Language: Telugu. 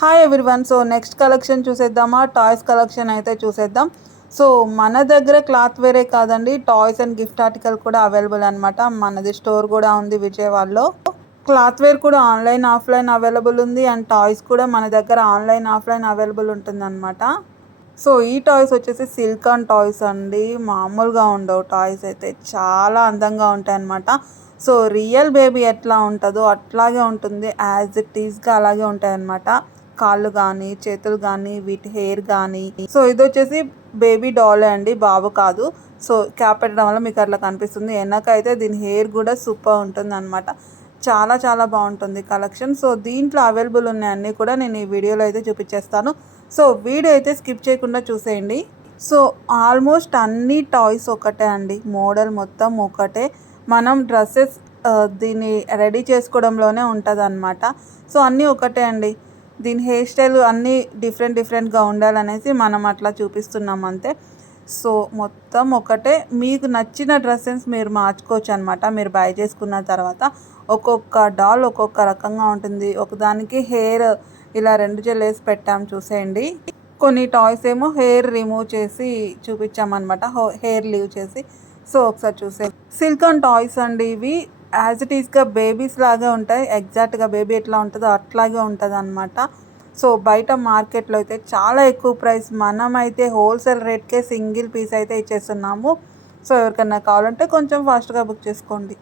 Hi everyone so next collection చూసేద్దామా? టాయ్స్ కలెక్షన్ అయితే చూసేద్దాం. సో మన దగ్గర క్లాత్ వేరే కాదండి. టాయ్స్ అండ్ గిఫ్ట్ ఆర్టికల్ కూడా అవైలబుల్ అనమాట మనది స్టోర్ కూడా ఉంది విజయవాడలో. క్లాత్ వేర్ కూడా ఆన్లైన్ ఆఫ్లైన్ అవైలబుల్ ఉంది. అండ్ టాయ్స్ కూడా మన దగ్గర ఆన్లైన్ ఆఫ్లైన్ అవైలబుల్ ఉంటుందన్నమాట. సో ఈ టాయ్స్ వచ్చేసి సిల్కాన్ టాయ్స్ అండి. మామూలుగా ఉండవు టాయ్స్ అయితే. చాలా అందంగా ఉంటాయి అన్నమాట. సో రియల్ బేబీ ఎట్లా ఉంటుందో అట్లాగే ఉంటుంది. యాజ్ ఇట్ ఈస్గా అలాగే ఉంటాయి అన్నమాట. కాళ్ళు కానీ చేతులు కానీ వీటి హెయిర్ కానీ సో ఇది వచ్చేసి బేబీ డాలే అండి బాబు కాదు. సో క్యాప్ పెట్టడం వల్ల మీకు అట్లా కనిపిస్తుంది. వెనక అయితే దీని హెయిర్ కూడా సూపర్ ఉంటుంది అనమాట చాలా చాలా బాగుంటుంది కలెక్షన్. సో దీంట్లో అవైలబుల్ ఉన్నాయి అన్నీ కూడా నేను ఈ వీడియోలో అయితే చూపించేస్తాను. సో వీడియో అయితే స్కిప్ చేయకుండా చూసేయండి. సో ఆల్మోస్ట్ అన్ని టాయ్స్ ఒకటే అండి. మోడల్ మొత్తం ఒకటే. మనం డ్రెస్సెస్ దీన్ని రెడీ చేసుకోవడంలోనే ఉంటుంది అనమాట సో అన్నీ ఒకటే అండి. దీని హెయిర్ స్టైల్ అన్నీ డిఫరెంట్ డిఫరెంట్గా ఉండాలనేసి మనం అట్లా చూపిస్తున్నాం అంతే. సో మొత్తం ఒకటే. మీకు నచ్చిన డ్రెస్సెస్ మీరు మార్చుకోవచ్చు అనమాట మీరు బై చేసుకున్న తర్వాత ఒక్కొక్క డాల్ ఒక్కొక్క రకంగా ఉంటుంది. ఒకదానికి హెయిర్ ఇలా రెండు జెల్ వేసి పెట్టాం చూసేయండి. కొన్ని టాయ్స్ ఏమో హెయిర్ రిమూవ్ చేసి చూపించామన్నమాట. హెయిర్ లీవ్ చేసి. సో ఒకసారి చూసే సిల్కాన్ టాయ్స్ అండి ఇవి. యాజ్ ఇట్ ఈస్గా బేబీస్ లాగే ఉంటాయి. ఎగ్జాక్ట్గా బేబీ ఎట్లా ఉంటుందో అట్లాగే ఉంటుంది అనమాట సో బయట మార్కెట్లో అయితే చాలా ఎక్కువ ప్రైస్ మనమైతే హోల్సేల్ రేట్కే సింగిల్ పీస్ అయితే ఇచ్చేస్తున్నాము. సో ఎవరికైనా కావాలంటే కొంచెం ఫాస్ట్గా బుక్ చేసుకోండి.